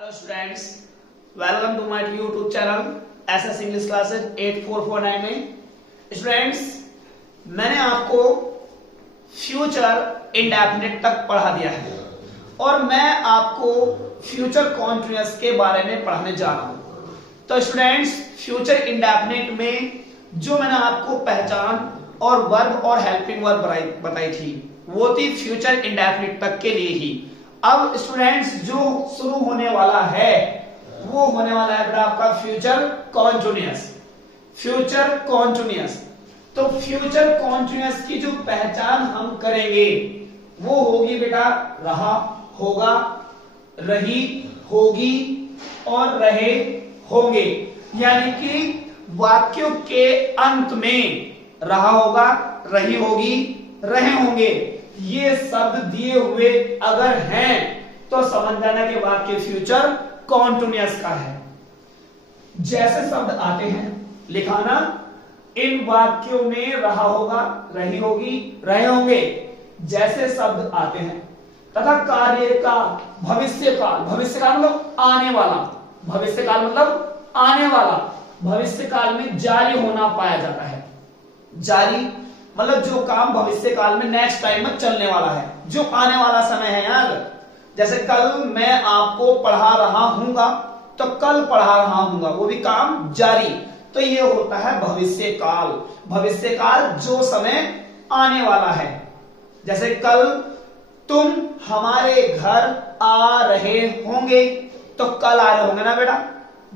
Hello students, welcome to my YouTube channel SS English classes 8449 में। Students, मैंने आपको future indefinite तक पढ़ा दिया है और मैं आपको फ्यूचर कॉन्टिन्यूअस के बारे में पढ़ाने जा रहा हूं। तो स्टूडेंट्स, फ्यूचर इंडेफिनिट में जो मैंने आपको पहचान और वर्ब और हेल्पिंग वर्ब बताई थी वो थी फ्यूचर इंडेफिनिट तक के लिए ही। अब स्टूडेंट्स, जो शुरू होने वाला है वो होने वाला है बेटा आपका फ्यूचर कॉन्टिन्यूअस। फ्यूचर कॉन्टिन्यूअस, तो फ्यूचर कॉन्टिन्यूअस की जो पहचान हम करेंगे वो होगी बेटा रहा, होगा, रही, होगी और रहे, होंगे। यानी कि वाक्यों के अंत में रहा होगा, रही होगी, रहे होंगे ये शब्द दिए हुए अगर हैं तो समझ जाना कि वाक्य फ्यूचर कॉन्टिन्यूअस का है। जैसे शब्द आते हैं लिखाना, इन वाक्यों में रहा होगा, रही होगी, रहे होंगे जैसे शब्द आते हैं तथा कार्य का भविष्य काल, भविष्य काल मतलब आने वाला, भविष्य काल मतलब आने वाला, भविष्य काल में जारी होना पाया जाता है। जारी मतलब जो काम भविष्य काल में नेक्स्ट टाइम में चलने वाला है, जो आने वाला समय है यार। जैसे कल मैं आपको पढ़ा रहा हूंगा तो कल पढ़ा रहा हूंगा, वो भी काम जारी। तो ये होता है भविष्य काल। भविष्य काल जो समय आने वाला है। जैसे कल तुम हमारे घर आ रहे होंगे, तो कल आ रहे होंगे ना बेटा,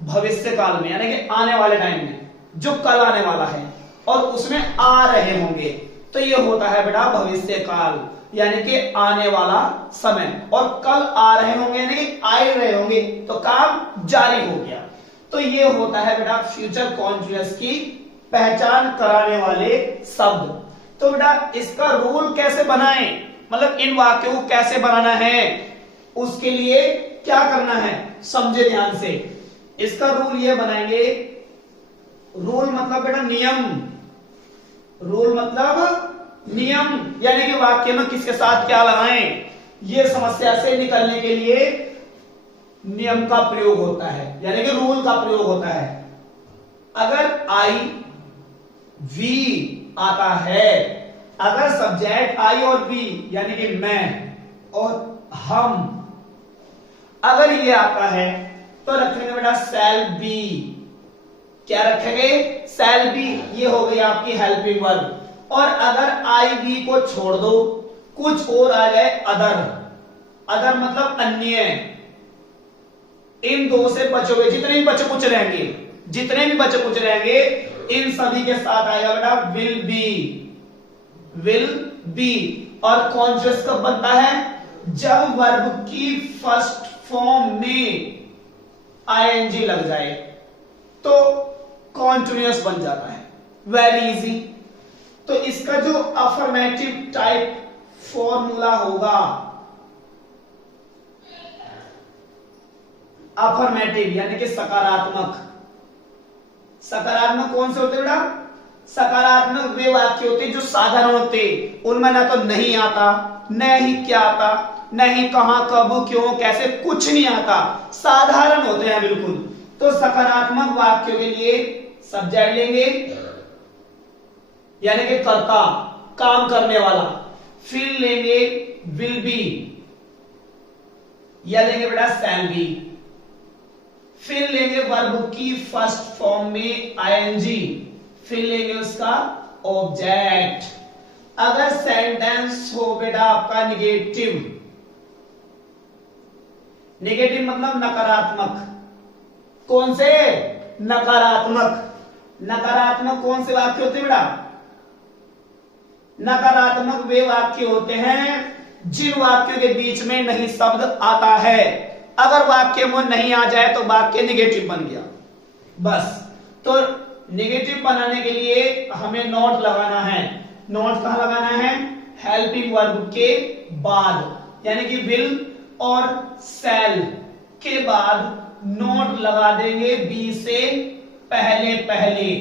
भविष्य काल में, यानी कि आने वाले टाइम में जो कल आने वाला है और उसमें आ रहे होंगे, तो ये होता है बेटा भविष्य काल, यानी कि आने वाला समय। और कल आ रहे होंगे यानी कि आ ही रहे होंगे, तो काम जारी हो गया। तो ये होता है बेटा फ्यूचर कॉन्टिन्यूअस की पहचान कराने वाले शब्द। तो बेटा इसका रूल कैसे बनाएं, मतलब इन वाक्यों को कैसे बनाना है, उसके लिए क्या करना है समझे ध्यान से। इसका रूल ये बनाएंगे, रूल मतलब बेटा नियम, रूल मतलब नियम, यानी कि वाक्य में किसके साथ क्या लगाएं, ये समस्या से निकलने के लिए नियम का प्रयोग होता है, यानी कि रूल का प्रयोग होता है। अगर आई वी आता है, अगर सब्जेक्ट आई और वी यानी कि मैं और हम, अगर ये आता है तो रखेंगे बेटा शैल बी। क्या रखेंगे? Shall be. ये हो गई आपकी हेल्पिंग वर्ब। और अगर आई वी को छोड़ दो, कुछ और आ जाए अदर। अदर मतलब अन्य। इन दो से बचोगे, जितने भी बचे कुछ रहेंगे, जितने भी बचे कुछ रहेंगे, इन सभी के साथ आएगा बेटा विल बी। Will be. और कॉन्शियस कब बनता है? जब वर्ब की फर्स्ट फॉर्म में आईएनजी लग जाए तो कॉन्टिन्यूअस बन जाता है। Very easy. तो इसका जो अफर्मेटिव टाइप फॉर्मूला होगा, अफर्मेटिव यानी कि सकारात्मक। सकारात्मक कौन से होते बेटा? सकारात्मक वे वाक्य होते जो साधारण होते, उनमें ना तो नहीं आता, न ही क्या आता, न ही कहां, कब, क्यों, कैसे, कुछ नहीं आता, साधारण होते हैं बिल्कुल। तो सकारात्मक वाक्यों के लिए सब्जेक्ट लेंगे यानी कि कर्ता, काम करने वाला, फिर लेंगे विल बी या लेंगे बेटा शैल बी, फिर लेंगे वर्ब की फर्स्ट फॉर्म में आईएनजी, फिर लेंगे उसका ऑब्जेक्ट। अगर सेंटेंस हो बेटा आपका निगेटिव, निगेटिव मतलब नकारात्मक, कौन से? नकारात्मक। नकारात्मक कौन से वाक्य होते हैं बेटा? नकारात्मक वे वाक्य होते हैं जिन वाक्यों के बीच में नहीं शब्द आता है। अगर वाक्य में नहीं आ जाए तो वाक्य निगेटिव बन गया बस। तो निगेटिव बनाने के लिए हमें नोट लगाना है। नोट कहां लगाना है? हेल्पिंग वर्ब के बाद, यानी कि विल और शैल के बाद नोट लगा देंगे बी से पहले पहले,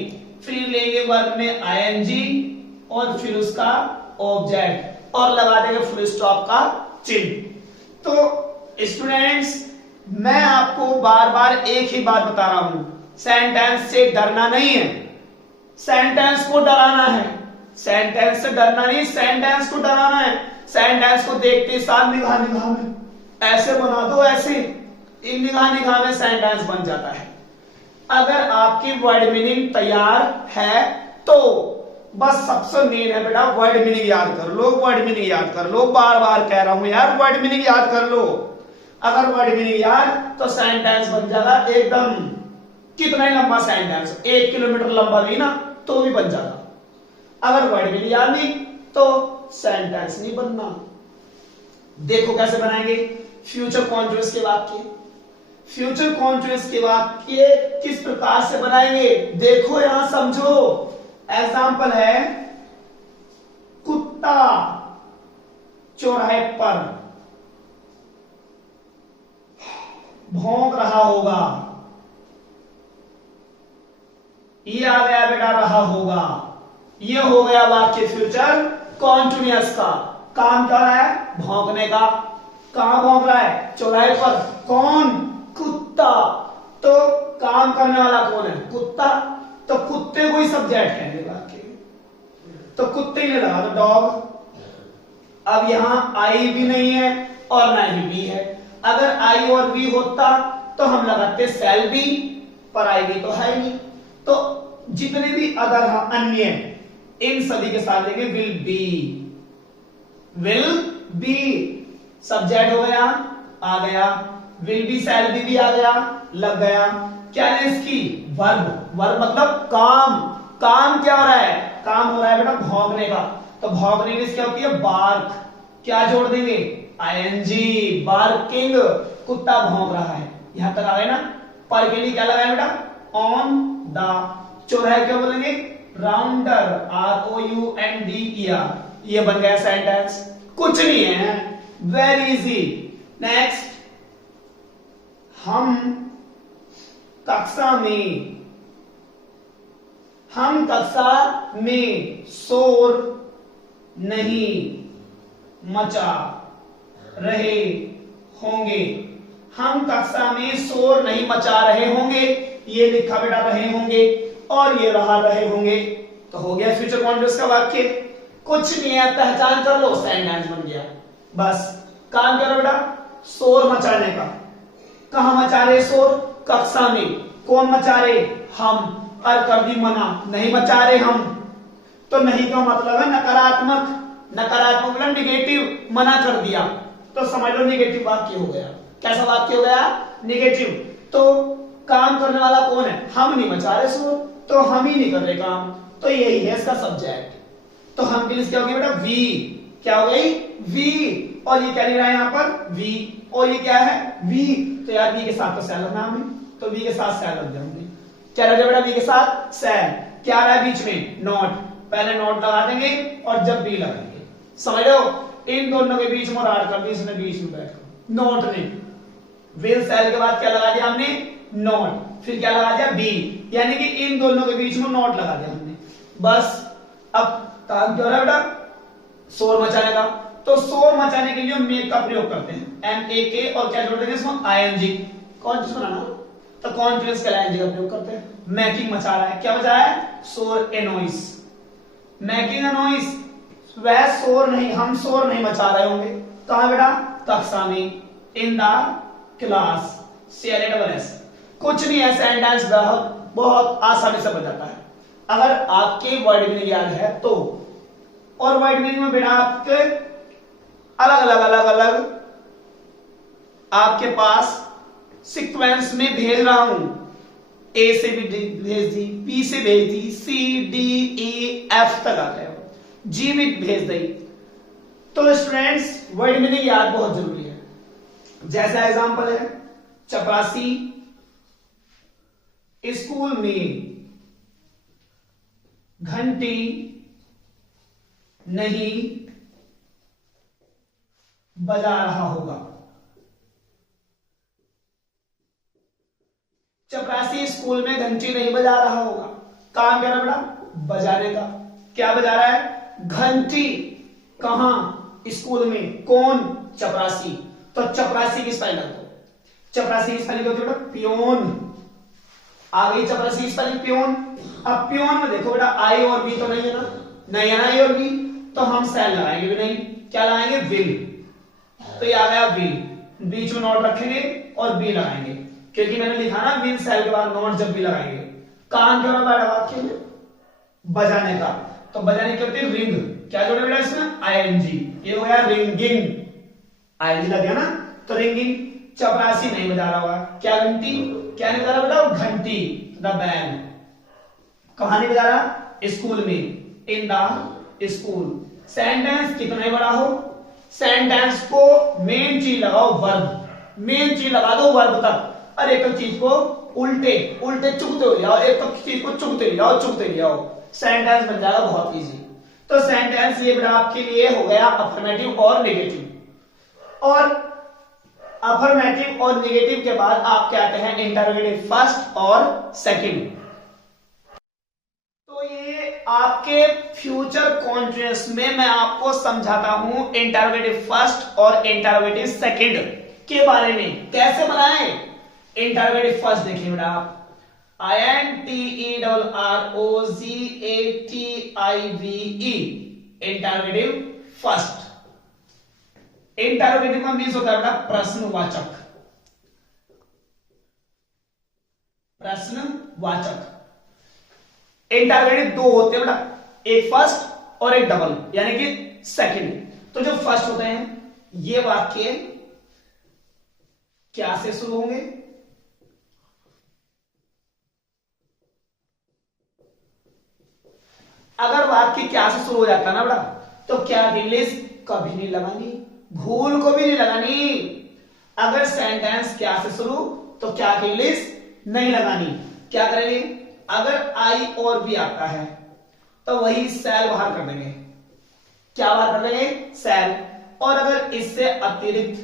फिर लेंगे वर्ब में आईएनजी और फिर उसका ऑब्जेक्ट और लगा देंगे फुल स्टॉप का चिन्ह। तो स्टूडेंट्स, मैं आपको बार बार एक ही बात बता रहा हूं, सेंटेंस से डरना नहीं है, सेंटेंस को डराना है। सेंटेंस से डरना नहीं, सेंटेंस को डराना है। सेंटेंस को देखते साथ निगाह निगाह में ऐसे बना दो, ऐसे निगाह निगाह में सेंटेंस बन जाता है। अगर आपकी वर्ड मीनिंग तैयार है तो बस सबसे मेन है बेटा वर्ड मीनिंग याद कर लो, वर्ड मीनिंग याद कर लो। बार बार कह रहा हूं यार वर्ड मीनिंग याद कर लो। अगर वर्ड मीनिंग याद तो सेंटेंस बन जाएगा एकदम, कितना ही लंबा सेंटेंस, 1 किलोमीटर लंबा भी ना तो भी बन जाएगा। अगर वर्ड मीनिंग याद नहीं तो सेंटेंस नहीं बनना। देखो कैसे बनाएंगे फ्यूचर कॉन्टिन्यूअस के वाक्य। फ्यूचर कॉन्टिन्यूअस के वाक्य किस प्रकार से बनाएंगे, देखो यहां समझो। एग्जाम्पल है, कुत्ता चौराहे पर भौंक रहा होगा। ये आ गया बेटा रहा होगा, ये हो गया वाक्य फ्यूचर कॉन्टिन्यूअस का। काम क्या रहा है, भौंकने का। कहां भौंक रहा है, चौराहे पर। कौन, कुत्ता। तो काम करने वाला कौन है, कुत्ता। तो कुत्ते को ही सब्जेक्ट कहेंगे वाक्य, तो कुत्ते ने लगा दो डॉग। अब यहां आई भी नहीं है और ना ही बी है। अगर आई और बी होता तो हम लगाते सेल बी, पर आई बी तो है नहीं। तो जितने भी अगर अन्य इन सभी के साथ लेंगे विल बी सब्जेक्ट हो गया, आ गया। विल बी सेल बी आ गया, लग गया। क्या है इसकी, वर्ब। वर्ब मतलब काम। काम क्या हो रहा है, काम हो रहा है बेटा भौंकने का। तो भौंकने की क्या होती है, बार्क। क्या जोड़ देंगे, आईएनजी, बार्किंग। कुत्ता भौंक रहा है, यहां तक आ गए ना। पर के लिए क्या लगाया बेटा, ऑन द। चौराहे क्या बोलेंगे, राउंडर, ROUNDER। ये बन गया सेंटेंस, कुछ नहीं है, वेरी इजी। नेक्स्ट, हम कक्षा में शोर नहीं मचा रहे होंगे। हम कक्षा में शोर नहीं मचा रहे होंगे, ये लिखा बेटा रहे होंगे, और ये रहा रहे होंगे। तो हो गया फ्यूचर कॉन्टिन्यूअस का वाक्य। कुछ नहीं है, पहचान कर लो, सेंटेंस बन गया। बस काम करो बेटा, शोर मचाने का। कहां मचा रहे शोर, कक्षा में। कौन मचा रहे, हम। और कर दी मना, नहीं मचा रहे हम। तो नहीं का मतलब है नकारात्मक। नकारात्मक मतलब निगेटिव, मना कर दिया तो समझ लो निगेटिव वाक्य हो गया। कैसा वाक्य हो गया, निगेटिव। तो काम करने वाला कौन है, हम नहीं मचा रहे शोर, तो हम ही नहीं कर रहे काम, तो यही है इसका सब्जेक्ट। तो हम के लिए क्या हो गया बेटा, वी। क्या हो गई, वी। और ये क्या लिख रहा है यहाँ पर, वी। और ये क्या है, वी। तो यार वी के साथ तो सेल रखना हमें, तो वी के साथ सेल रख दिया हमने। क्या रख दिया बेटा, वी के साथ सेल। क्या रहा है बीच में, नॉट। पहले नॉट लगा देंगे और जब बी लगाएंगे, समझ लो। इन दोनों के बीच में राड कर दी इसने, बीच में बैठ नॉट ने। विल सेल के बाद क्या लगा दिया हमने, नॉट। फिर क्या लगा दिया, बी। यानी कि इन दोनों के बीच में नॉट लगा दिया हमने। बस अब काम क्या हो रहा है बेटा, शोर मचाने का। तो शोर मचाने के लिए मेक का प्रयोग करते हैं, MAK, और क्या जोड़ देंगे इसमें, ING। कौन चीज बनाना, तो कॉन्टिन्यूअस का ING का प्रयोग करते हैं। मैकिंग मचा रहा है, क्या मचा रहा है, शोर, ए नॉइस। मैकिंग अ नॉइस, वह शोर नहीं, हम शोर नहीं मचा रहे होंगे। कहां बेटा, कक्षा में, इन द क्लास, CLASS। कुछ नहीं है, सेंटेंस बहुत आसानी से बन जाता है अगर आपके वर्ड मीनिंग याद है तो। और वर्ड मीनिंग में बेटा आपके अलग अलग आपके पास सीक्वेंस में भेज रहा हूं। ए से भी भेज दी, बी से भेज दी, C D E F तक आ गए, G भी भेज दी। तो स्टूडेंट्स वर्ड मीनिंग याद बहुत जरूरी है। जैसा एग्जांपल है, चपरासी स्कूल में घंटी नहीं बजा रहा होगा। चपरासी स्कूल में घंटी नहीं बजा रहा होगा। काम क्या रहा बेटा, बजाने का। क्या बजा रहा है, घंटी। कहां, स्कूल में। कौन, चपरासी। तो चपरासी की स्पेलिंग रखो, चपरासी स्पेलिंग होती है बेटा पियोन, आ गई चपरासी स्पेलिंग पियोन। अब पियोन में देखो बेटा आई और बी तो नहीं है ना, नहीं है ना आई और बी, तो हम सेल लगाएंगे भी नहीं, क्या लगाएंगे विल, तो ये आ गया विल, बीच में नॉट रखेंगे और बी लगाएंगे, क्योंकि मैंने लिखा ना विल सेल के बाद नॉट जब भी लगाएंगे। काम क्या होगा बेटा वाक्य में, बजाने का, तो बजाने की होती है रिंग, क्या जोड़े बेटा इसमें आईएनजी, ये हो गया रिंगिंग, आईएनजी लग गया ना, तो रिंगिंग। चपरासी नहीं बजा रहा होगा, क्या घंटी, क्या नहीं बजा रहा बेटा घंटी, द बेल। कहां नहीं बजा रहा, स्कूल में, इन द स्कूल। सेंटेंस कितना बड़ा हो, सेंटेंस को मेन चीज लगाओ वर्ब, मेन चीज लगा दो वर्ब तक, और एक चीज को उल्टे उल्टे चुकते हो जाओ, एक चीज को चुकते ले जाओ, चुकते ले जाओ, सेंटेंस बन जाएगा बहुत इजी। तो सेंटेंस ये बेटा आपके लिए हो गया अफर्मेटिव और नेगेटिव। और अफर्मेटिव और नेगेटिव के बाद आप क्या कहें, इंटरोगेटिव फर्स्ट और सेकंड। तो ये आपके फ्यूचर कॉन्टिन्यूअस में मैं आपको समझाता हूं इंटरोगेटिव फर्स्ट और इंटरोगेटिव सेकंड के बारे में, कैसे बनाएं। इंटरोगेटिव फर्स्ट देखिए बेटा आप, INTERROGATIVE, इंटरोगेटिव फर्स्ट। इंटरोगेटिव का मीन्स होता है बेटा प्रश्नवाचक, प्रश्नवाचक। इंटरोगेटिव दो होते हैं बेटा, एक फर्स्ट और एक डबल यानी कि सेकंड। तो जो फर्स्ट होते हैं ये वाक्य क्या से शुरू होंगे, अगर वाक्य क्या से शुरू हो जाता है ना बेटा, तो क्या इंग्लिश कभी नहीं लगानी, भूल को भी नहीं लगानी। अगर सेंटेंस क्या से शुरू, तो क्या इंग्लिश नहीं लगानी। क्या करेंगे, अगर आई और बी आता है तो वही सेल बाहर कर देंगे, क्या बाहर कर देंगे, सेल। और अगर इससे अतिरिक्त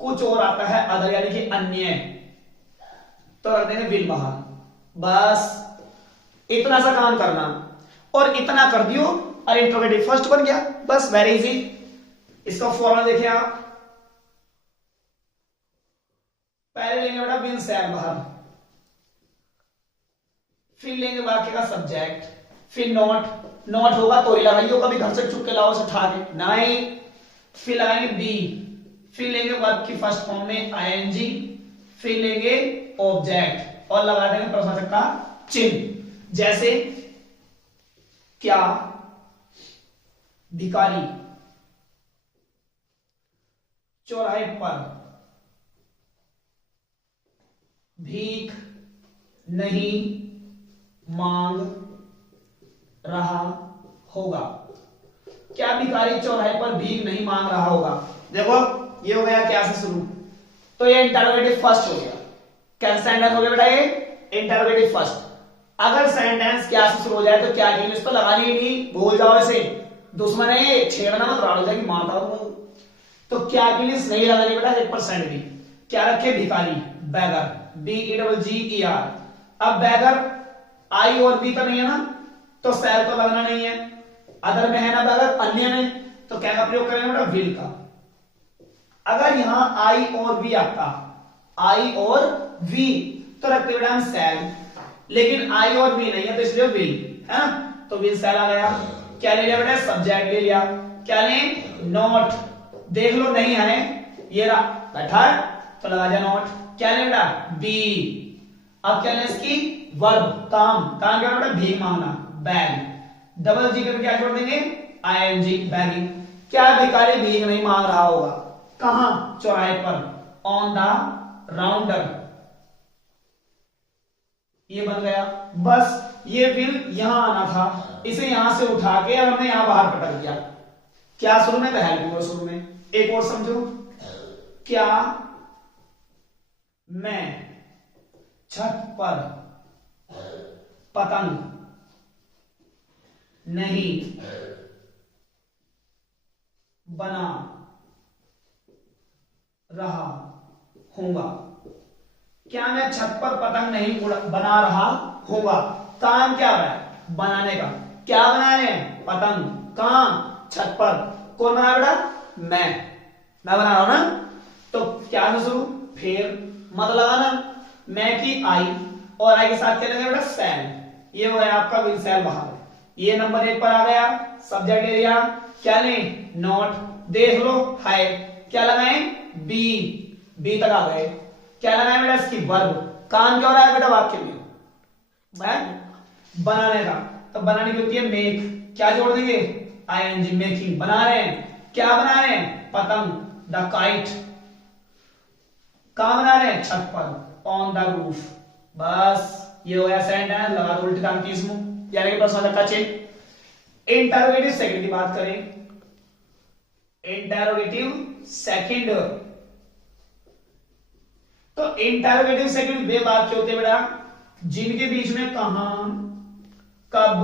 कुछ और आता है, अदर यानी कि अन्य, तो रख देंगे विल बाहर। बस इतना सा काम करना, और इतना कर दियो और इंट्रोगेटिव फर्स्ट बन गया, बस वेरी इजी। इसका फॉर्मूला देखिए आप, पहले लेंगे बेटा विल सेल बाहर, फिर लेंगे वाक्य का सब्जेक्ट, फिर नॉट, नॉट होगा तो ही लगाइए, कभी घर से चुप के लाओ से उठा के नहीं, फिर लगाएंगे बी, फिर लेंगे वर्ब की फर्स्ट फॉर्म में आईएनजी, फिर लेंगे ऑब्जेक्ट और लगा देंगे प्रश्नवाचक का चिन्ह। जैसे क्या भिखारी चौराहे पर भीख नहीं मांग रहा होगा, क्या भिखारी चौराहे पर भीख नहीं मांग रहा होगा। देखो ये हो गया क्या से शुरू, तो ये इंटरोगेटिव फर्स्ट हो गया, क्या सेंटेंस हो गया बेटा ये इंटरोगेटिव फर्स्ट। अगर सेंटेंस क्या से शुरू हो जाए तो क्या की इंग्लिश तो लगानी ही नहीं, भूल जाओ ऐसे, दुश्मन है छेड़ना मत, राड़ हो जाएगी, मारता हूं। तो क्या की इंग्लिश नहीं लगानी बेटा 1% भी। क्या रखे, भिखारी, बैगर, BEGGER। अब बैगर आई और बी तो नहीं है ना, तो सेल तो लगना नहीं है, अदर में है ना बैगर, अन्य में, तो क्या का प्रयोग करेंगे बेटा, विल का। अगर यहां आई और बी आता, आई और वी, तो रखते बेटा हम सेल, लेकिन आई और बी नहीं है तो इसलिए विल है ना, तो विल सेल आ गया। क्या ले लिया बेटा, सब्जेक्ट ले लिया, क्या ले, नॉट, देख लो नहीं है, ये रहा बैठा है तो लगा जा नॉट। क्या ले बेटा, बी। अब क्या ले इसकी वर्ब, काम, काम क्या बेटा, भीख मांगना, बैग, डबल जी करके क्या जोड़ देंगे, आईएनजी, बैगिंग। क्या भिखारी भीख नहीं मांग रहा होगा, कहां, चौराहे पर, ऑन द राउंडर, ये बन गया। बस ये विल यहां आना था, इसे यहां से उठा के और हमने यहां बाहर पटक दिया। क्या शुरू में, हेल्पिंग वर्ब शुरू में। एक और समझो, क्या मैं छत पर पतंग नहीं बना रहा हूंगा। क्या मैं छत पर पतंग नहीं बना रहा होगा, काम क्या है, बनाने का। क्या बना रहे हैं, पतंग, काम, छत पर, कौन बना बेटा, मैं बना रहा हूं ना। तो क्या शुरू, फिर मत लगाना, मैं की आई और आई के साथ क्या लगेगा बेटा सेल, ये वो है आपका विल सेल बाहर। ये नंबर 1 पर आ गया। सब्जेक्ट एरिया क्या लें, नॉट। देख लो है, क्या लगाएं, बी, बी तक आ गए। क्या लगाएं बेटा इसकी वर्ब, काम क्या हो रहा है बेटा वाक्य में, बनाने का, तो बनाने की होती है मेक, क्या जोड़ देंगे आईएनजी, मेकिंग, बना रहे हैं, क्या बना रहे हैं, पतंग, द काइट, कहां बना रहे हैं, छत पर, ऑन द रूफ। बस ये हो गया सेंटेंस, लगा दो उल्टी टांग की इसमें, यानी कि प्रश्न का चिन्ह। इंटरोगेटिव सेकंड की बात करें, इंटरोगेटिव सेकंड, तो इंटरोगेटिव सेकंड वे वाक्य होते हैं बेटा जिनके बीच में कहां, कब,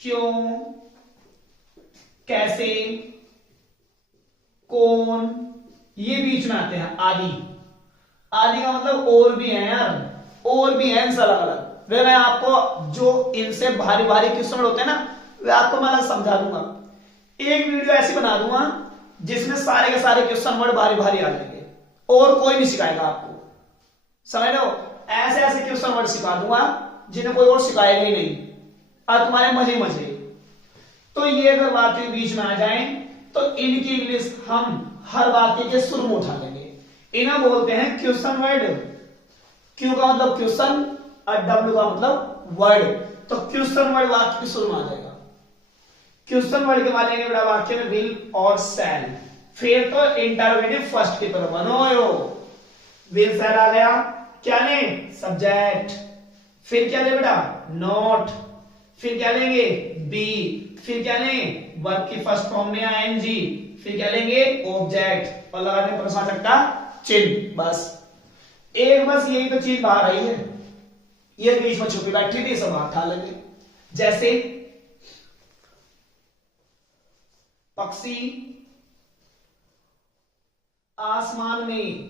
क्यों, कैसे, कौन, ये बीच में आते हैं। आदि, आदि का मतलब और भी है यार, और भी है इनसे अलग अलग। वे मैं आपको जो इनसे भारी भारी क्वेश्चन होते हैं ना, वे आपको मैं समझा दूंगा। एक वीडियो ऐसी बना दूंगा जिसमें सारे के सारे क्वेश्चन वर्ड भारी भारी आ जाएंगे और कोई नहीं सिखाएगा आपको, समझ लो। ऐसे ऐसे क्वेश्चन वर्ड सिखा दूंगा जिन्हें कोई और सिखाएगा ही नहीं, और तुम्हारे मजे मजे। तो ये अगर वाक्य के बीच में आ जाए तो इनकी इंग्लिश हम हर वाक्य के शुरू में उठा लेंगे। इन्हें बोलते हैं क्वेश्चन वर्ड। क्यू का मतलब क्वेश्चन और डब्ल्यू का मतलब वर्ड, तो क्वेश्चन वर्ड वाक्य के शुरू में आ जाएगा। क्वेश्चन वर्ड के वाले बेटा वाक्य में विल और सेल, फिर तो इंटरोगेटिव फर्स्ट की तरफ बनो। विल सेल आ गया, क्या लें, सब्जेक्ट, फिर क्या ले बेटा, नॉट, फिर क्या लेंगे, बी, फिर क्या लें, वर्ब की फर्स्ट फॉर्म में आईएनजी, फिर क्या लेंगे, ऑब्जेक्ट, और लगाने प्रश्नार्थक का चिन्ह। बस एक बस यही तो चीज बाहर आई है, ये बीच में छुपी बैठी थी, सब हाथ लगे। जैसे पक्षी आसमान में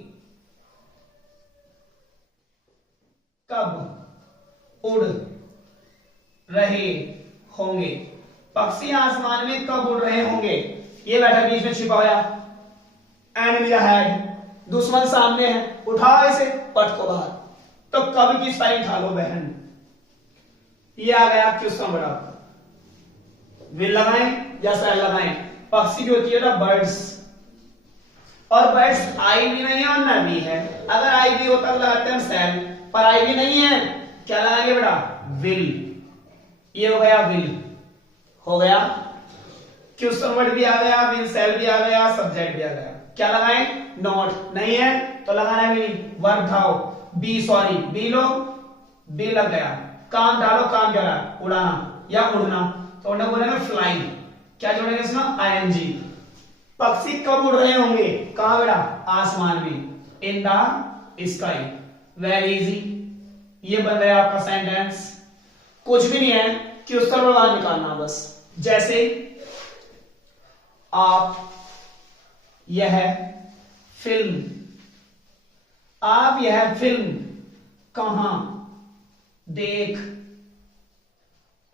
कब उड़ रहे होंगे, पक्षी आसमान में कब उड़ रहे होंगे, ये बैठा बीच में छिपा हुआ, एनिमी अहेड, दुश्मन सामने है, उठाओ इसे, पट को बाहर, तो कब की स्पेलिंग उठा लो बहन। ये आ गया क्वेश्चन वर्ड आपका, विल लगाएं या सेल लगाएं। पक्षी की होती है ना बर्ड्स, और बर्ड्स आई भी नहीं है और न भी है। अगर आई भी होता तो लगाते हैं सेल, पर आई भी नहीं है, क्या लगाएंगे बेटा, विल। ये हो गया विल, हो गया क्वेश्चन वर्ड भी आ गया, विल सेल भी आ गया, सब्जेक्ट भी आ गया। क्या लगाएं, नॉट, नहीं है तो लगाना भी नहीं, वर्ब उठाओ, बी, सॉरी बी लो, बी लग गया, काम डालो, काम क्या रहा, उड़ाना या उड़ना, तो उड़ना बोलेंगे फ्लाई, क्या जोड़ेंगे इसमें, आईएनजी। पक्षी कब उड़ रहे होंगे, कहां बेटा, आसमान में, in the sky, very easy. ये बन गया आपका सेंटेंस, कुछ भी नहीं है, क्वेश्चन वर्ड निकालना बस। जैसे आप यह फिल्म, आप यह फिल्म कहां देख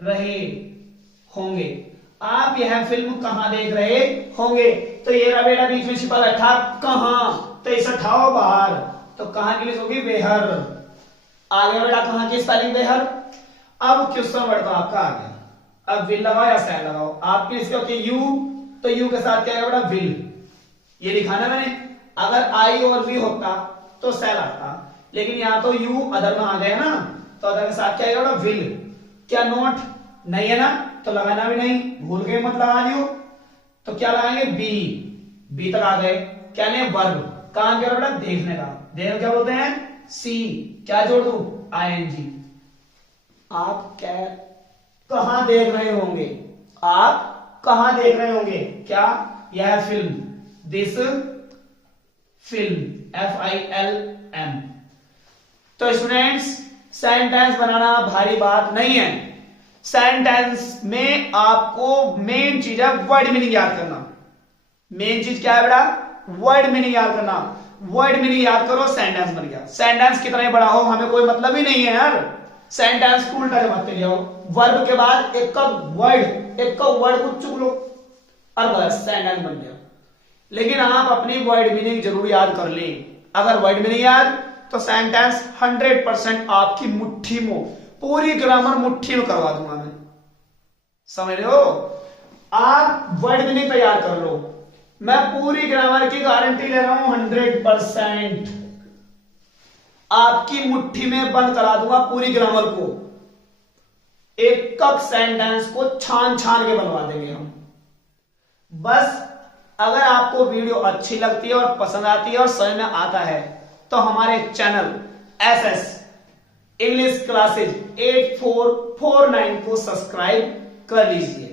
रहे होंगे, आप यह फिल्म कहां देख रहे होंगे, तो ये रहा बेटा बीच में छिपा बैठा कहां, तो इसे उठाओ बाहर, तो कहां की लिस्ट होगी, बेहर। आगे बेटा कहां की स्पेलिंग, बेहर। अब क्वेश्चन वर्ड तो आपका आ गया, अब विल लगाओ या सेल लगाओ। आपकी लिस्ट होती है यू, तो यू के साथ क्या है बेटा, विल, ये लिखा ना मैंने। अगर आई और वी होता तो सेल आता, लेकिन यहां तो यू अदर में आ गया ना, तो अदर के साथ क्या आएगा, विल। क्या नोट नहीं है ना, तो लगाना भी नहीं, भूल गए मत लगा लियो, तो क्या लगाएंगे, बी, बी तक आ गए। क्या नहीं, वर्ब, काम क्या बेटा, देखने का, देखने क्या बोलते हैं, सी, क्या जोड़ दू, आईएनजी। आप क्या कहां देख रहे होंगे, आप कहां देख रहे होंगे, क्या, यह फिल्म, दिस फिल्म, FILM। तो स्टूडेंट्स सेंटेंस बनाना भारी बात नहीं है, सेंटेंस में आपको मेन चीज है वर्ड मीनिंग याद करना। मेन चीज क्या है बेटा, वर्ड मीनिंग याद करना। वर्ड मीनिंग याद करो, सेंटेंस बन गया। सेंटेंस कितना ही बड़ा हो हमें कोई मतलब ही नहीं है यार, सेंटेंस को उल्टा जमाते ले आओ, वर्ब के बाद एक का वर्ड को चुक लो और बस सेंटेंस बन गया। लेकिन आप अपनी वर्ड मीनिंग जरूर याद कर लें। अगर वर्ड में नहीं याद तो सेंटेंस 100% आपकी मुट्ठी में, पूरी ग्रामर मुट्ठी में करवा दूंगा मैं। समझ रहे हो? आप वर्ड में नहीं तैयार कर लो, मैं पूरी ग्रामर की गारंटी ले रहा हूं 100%। आपकी मुट्ठी में बंद करा दूंगा पूरी ग्रामर को, एक कप सेंटेंस को छान छान के बनवा देंगे हम। बस अगर आपको वीडियो अच्छी लगती है और पसंद आती है और समझ में आता है तो हमारे चैनल SS इंग्लिश क्लासेज 8449 को सब्सक्राइब कर लीजिए।